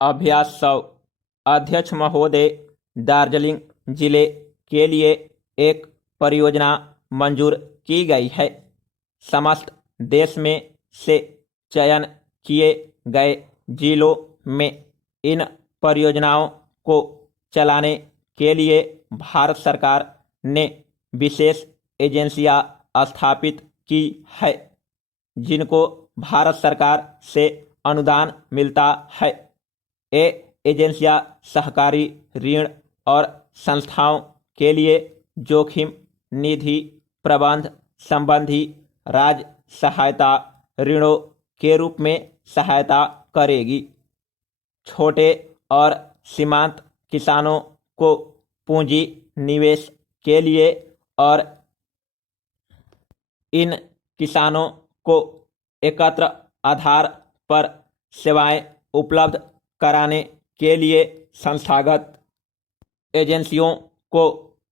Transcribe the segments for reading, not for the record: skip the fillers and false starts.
अभ्यास 100। अध्यक्ष महोदय, दार्जिलिंग जिले के लिए एक परियोजना मंजूर की गई है। समस्त देश में से चयन किए गए जिलों में इन परियोजनाओं को चलाने के लिए भारत सरकार ने विशेष एजेंसियां स्थापित की है, जिनको भारत सरकार से अनुदान मिलता है। ये एजेंसियां सहकारी ऋण और संस्थाओं के लिए जोखिम निधि प्रबंध संबंधी राज्य सहायता ऋणों के रूप में सहायता करेगी। छोटे और सीमांत किसानों को पूंजी निवेश के लिए और इन किसानों को एकत्र आधार पर सेवाएं उपलब्ध कराने के लिए संस्थागत एजेंसियों को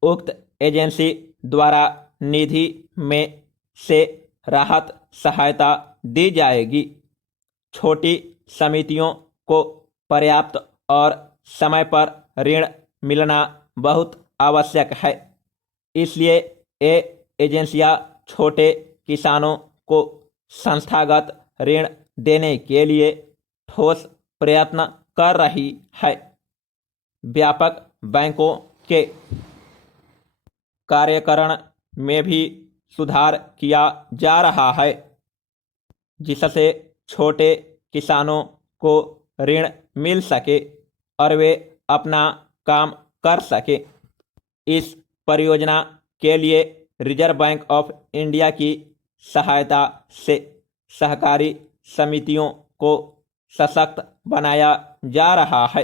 उक्त एजेंसी द्वारा निधि में से राहत सहायता दी जाएगी। छोटी समितियों को पर्याप्त और समय पर ऋण मिलना बहुत आवश्यक है, इसलिए ये एजेंसियां छोटे किसानों को संस्थागत ऋण देने के लिए ठोस प्रयत्न कर रही है। व्यापक बैंकों के कार्यकरण में भी सुधार किया जा रहा है, जिससे छोटे किसानों को ऋण मिल सके और वे अपना काम कर सके। इस परियोजना के लिए रिजर्व बैंक ऑफ इंडिया की सहायता से सहकारी समितियों को सशक्त बनाया जा रहा है।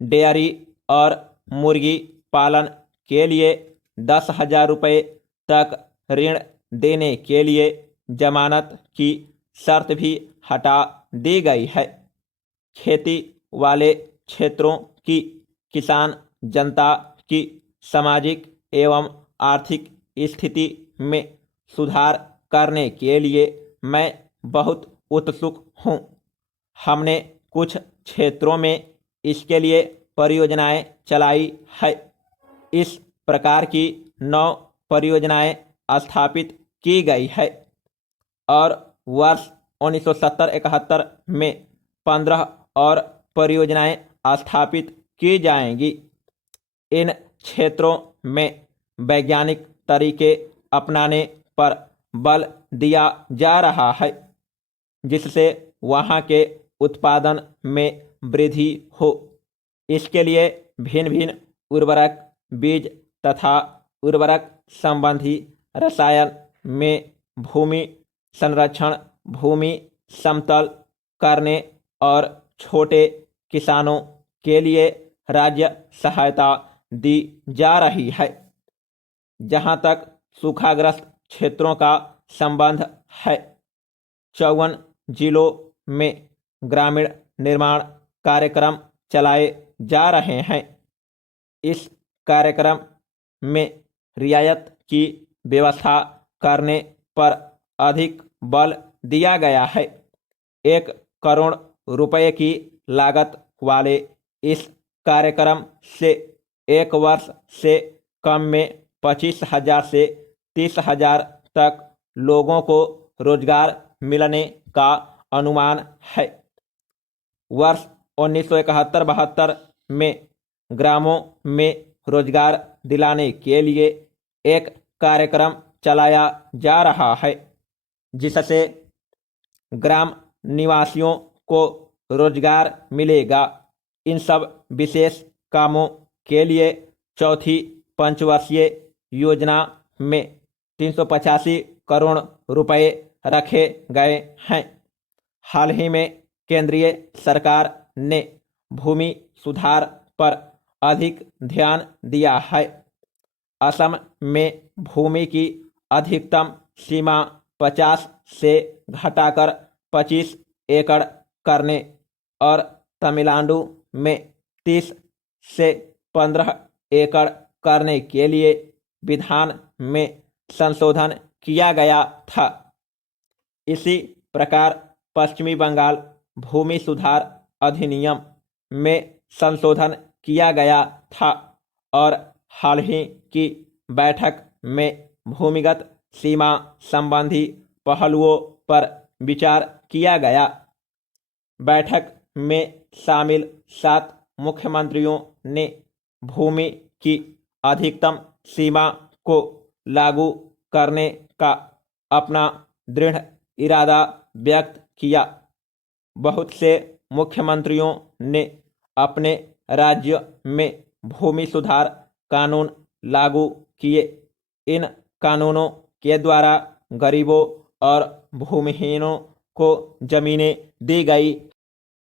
डेयरी और मुर्गी पालन के लिए 10,000 रुपये तक ऋण देने के लिए जमानत की शर्त भी हटा दी गई है। खेती वाले क्षेत्रों की किसान जनता की सामाजिक एवं आर्थिक स्थिति में सुधार करने के लिए मैं बहुत उत्सुक हूँ। हमने कुछ क्षेत्रों में इसके लिए परियोजनाएं चलाई है। इस प्रकार की 9 परियोजनाएं स्थापित की गई है और वर्ष 1970-71 में 15 और परियोजनाएं स्थापित की जाएंगी। इन क्षेत्रों में वैज्ञानिक तरीके अपनाने पर बल दिया जा रहा है, जिससे वहाँ के उत्पादन में वृद्धि हो। इसके लिए भिन्न भिन्न उर्वरक, बीज तथा उर्वरक संबंधी रसायन में भूमि संरक्षण, भूमि समतल करने और छोटे किसानों के लिए राज्य सहायता दी जा रही है। जहाँ तक सूखाग्रस्त क्षेत्रों का संबंध है, 54 जिलों में ग्रामीण निर्माण कार्यक्रम चलाए जा रहे हैं। इस कार्यक्रम में रियायत की व्यवस्था करने पर अधिक बल दिया गया है। 1 करोड़ रुपए की लागत वाले इस कार्यक्रम से एक वर्ष से कम में 25,000 से 30,000 तक लोगों को रोजगार मिलने का अनुमान है। वर्ष 1971-72 में ग्रामों में रोजगार दिलाने के लिए एक कार्यक्रम चलाया जा रहा है, जिससे ग्राम निवासियों को रोजगार मिलेगा। इन सब विशेष कामों के लिए चौथी पंचवर्षीय योजना में 385 करोड़ रुपए रखे गए हैं। हाल ही में केंद्रीय सरकार ने भूमि सुधार पर अधिक ध्यान दिया है। असम में भूमि की अधिकतम सीमा 50 से घटाकर 25 एकड़ करने और तमिलनाडु में 30 से 15 एकड़ करने के लिए विधान में संशोधन किया गया था। इसी प्रकार पश्चिमी बंगाल भूमि सुधार अधिनियम में संशोधन किया गया था और हाल ही की बैठक में भूमिगत सीमा संबंधी पहलुओं पर विचार किया गया। बैठक में शामिल 7 मुख्यमंत्रियों ने भूमि की अधिकतम सीमा को लागू करने का अपना दृढ़ इरादा व्यक्त किया। बहुत से मुख्यमंत्रियों ने अपने राज्य में भूमि सुधार कानून लागू किए। इन कानूनों के द्वारा गरीबों और भूमिहीनों को जमीनें दी गई